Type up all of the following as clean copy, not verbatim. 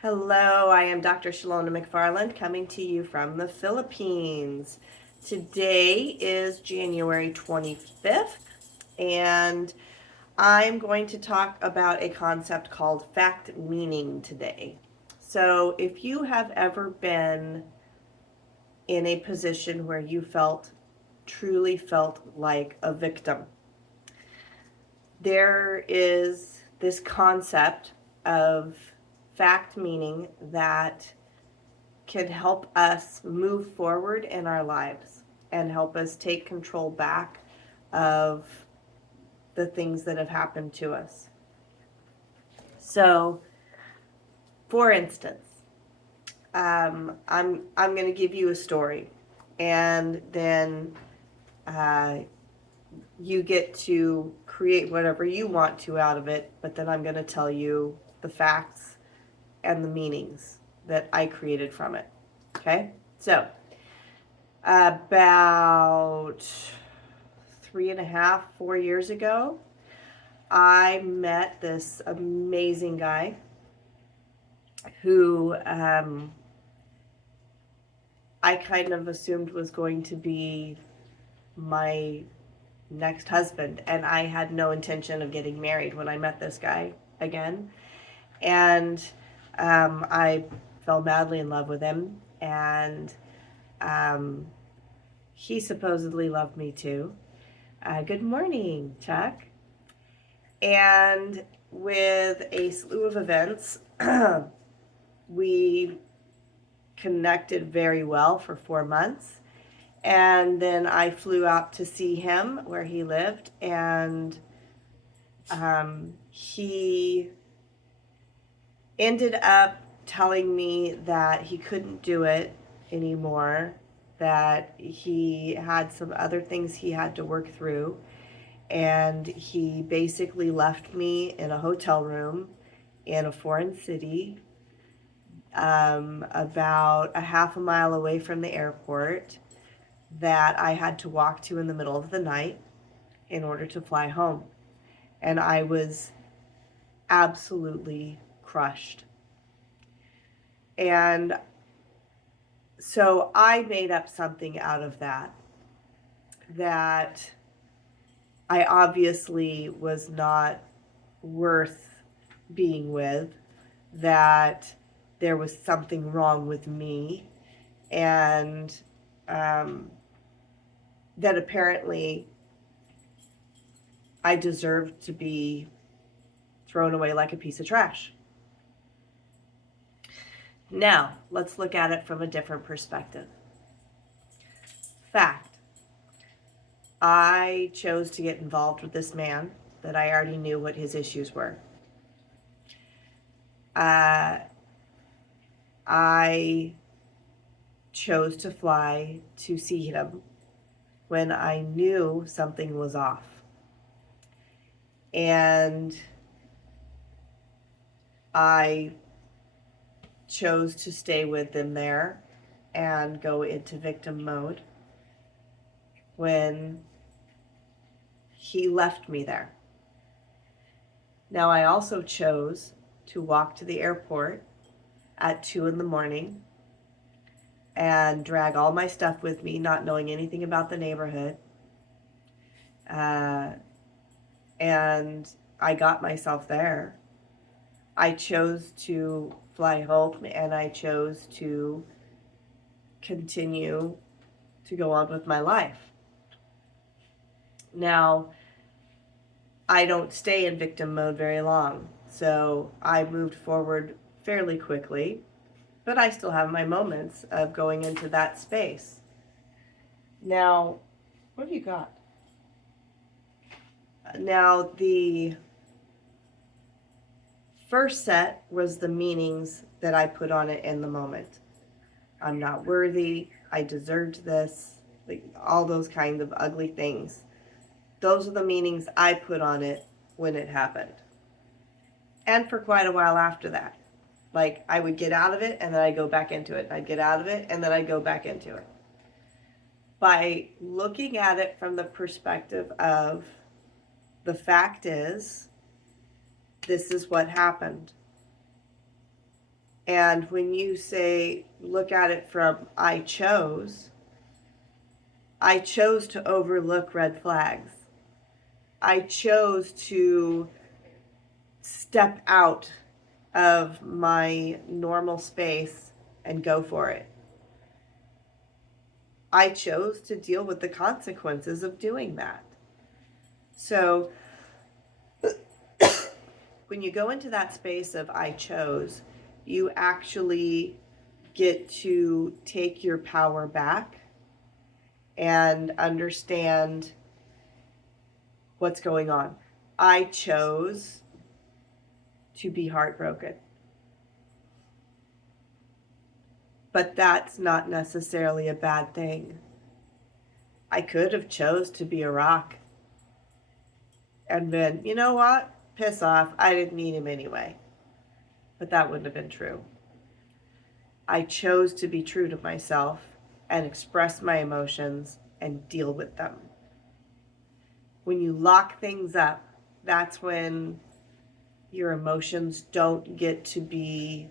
Hello, I am Dr. Shalona McFarland coming to you from the Philippines. Today is January 25th, and I'm going to talk about a concept called fact meaning today. So, if you have ever been in a position where you truly felt like a victim, there is this concept of fact meaning that can help us move forward in our lives and help us take control back of the things that have happened to us. So, for instance, I'm going to give you a story, and then uh, you get to create whatever you want to out of it. But then I'm going to tell you the facts and the meanings that I created from it. Okay, so about 3.5, 4 years ago, I met this amazing guy who I kind of assumed was going to be my next husband. And I had no intention of getting married when I met this guy again. And I fell madly in love with him. And he supposedly loved me too. Good morning, Chuck. And with a slew of events, we connected very well for 4 months. And then I flew out to see him where he lived, and he ended up telling me that he couldn't do it anymore, that he had some other things he had to work through, and he basically left me in a hotel room in a foreign city, about a half a mile away from the airport, that I had to walk to in the middle of the night in order to fly home. And I was absolutely crushed. And so I made up something out of that I obviously was not worth being with, that there was something wrong with me, and that apparently I deserved to be thrown away like a piece of trash. Now, let's look at it from a different perspective. Fact. I chose to get involved with this man that I already knew what his issues were. I chose to fly to see him when I knew something was off. And I chose to stay with them there and go into victim mode when he left me there. Now, I also chose to walk to the airport at 2 in the morning and drag all my stuff with me, not knowing anything about the neighborhood. And I got myself there. I chose to fly home, and I chose to continue to go on with my life. Now, I don't stay in victim mode very long, so I moved forward fairly quickly, but I still have my moments of going into that space. Now, what have you got? Now, the first set was the meanings that I put on it in the moment. I'm not worthy, I deserved this, like all those kinds of ugly things. Those are the meanings I put on it when it happened. And for quite a while after that. Like, I would get out of it and then I'd go back into it. I'd get out of it and then I'd go back into it. By looking at it from the perspective of the fact is, this is what happened. And when you say, look at it from I chose to overlook red flags. I chose to step out of my normal space and go for it. I chose to deal with the consequences of doing that. So when you go into that space of I chose, you actually get to take your power back and understand what's going on. I chose to be heartbroken. But that's not necessarily a bad thing. I could have chose to be a rock and been, you know what? Piss off. I didn't need him anyway. But that wouldn't have been true. I chose to be true to myself and express my emotions and deal with them. When you lock things up, that's when your emotions don't get to be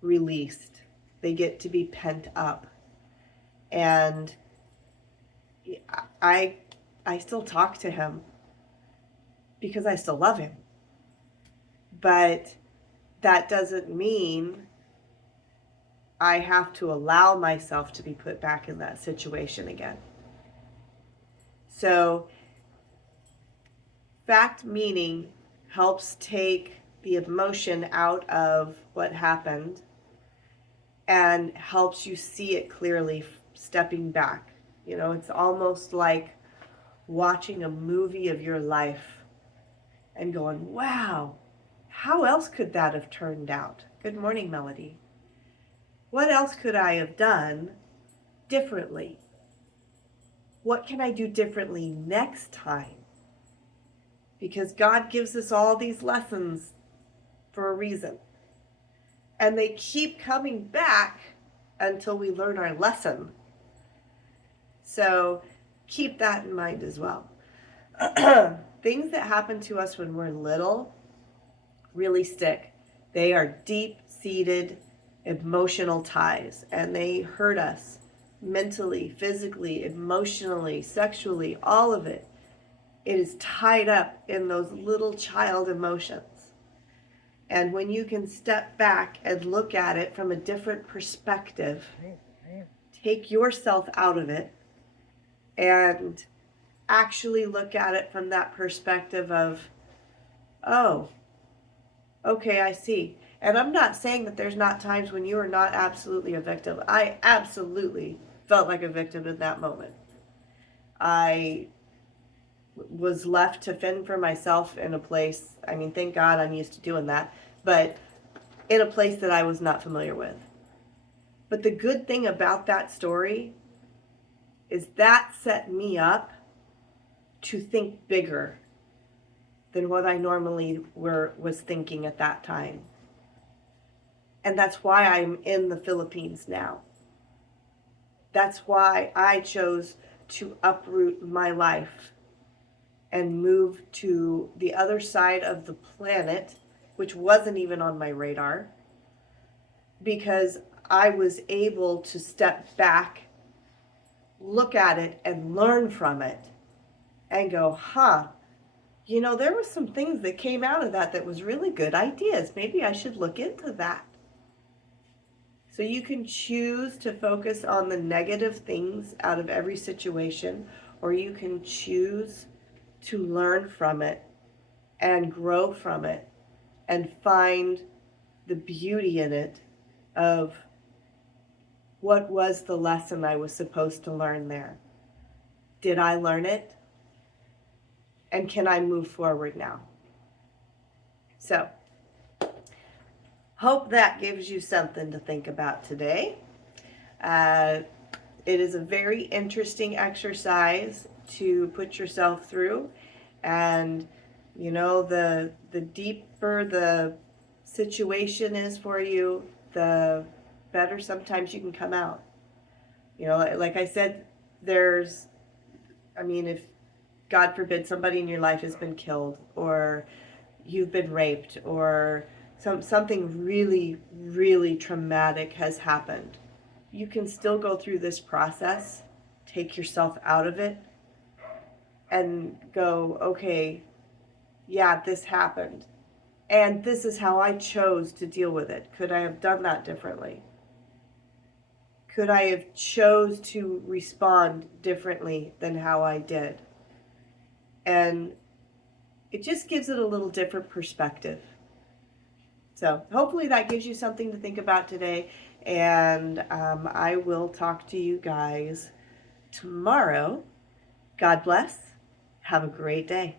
released. They get to be pent up. And I still talk to him because I still love him. But that doesn't mean I have to allow myself to be put back in that situation again. So, fact meaning helps take the emotion out of what happened and helps you see it clearly stepping back. You know, it's almost like watching a movie of your life and going, wow, how else could that have turned out? Good morning, Melody. What else could I have done differently? What can I do differently next time? Because God gives us all these lessons for a reason. And they keep coming back until we learn our lesson. So keep that in mind as well. Things that happen to us when we're little really stick. They are deep-seated emotional ties, and they hurt us mentally, physically, emotionally, sexually, all of it. It is tied up in those little child emotions. And when you can step back and look at it from a different perspective, take yourself out of it and actually look at it from that perspective of, oh, okay, I see. And I'm not saying that there's not times when you are not absolutely a victim. I absolutely felt like a victim in that moment. I was left to fend for myself in a place, I mean, thank God I'm used to doing that, but in a place that I was not familiar with. But the good thing about that story is that set me up to think bigger than what I normally was thinking at that time. And that's why I'm in the Philippines now. That's why I chose to uproot my life and move to the other side of the planet, which wasn't even on my radar, because I was able to step back, look at it, and learn from it, and go, you know, there were some things that came out of that was really good ideas. Maybe I should look into that. So you can choose to focus on the negative things out of every situation, or you can choose to learn from it and grow from it and find the beauty in it of what was the lesson I was supposed to learn there. Did I learn it? And can I move forward now? So, hope that gives you something to think about today. It is a very interesting exercise to put yourself through, and you know, the deeper the situation is for you, the better sometimes you can come out. You know, like I said, if God forbid somebody in your life has been killed, or you've been raped, or something really, really traumatic has happened. You can still go through this process, take yourself out of it, and go, okay, yeah, this happened. And this is how I chose to deal with it. Could I have done that differently? Could I have chose to respond differently than how I did? And it just gives it a little different perspective. So hopefully that gives you something to think about today. And I will talk to you guys tomorrow. God bless. Have a great day.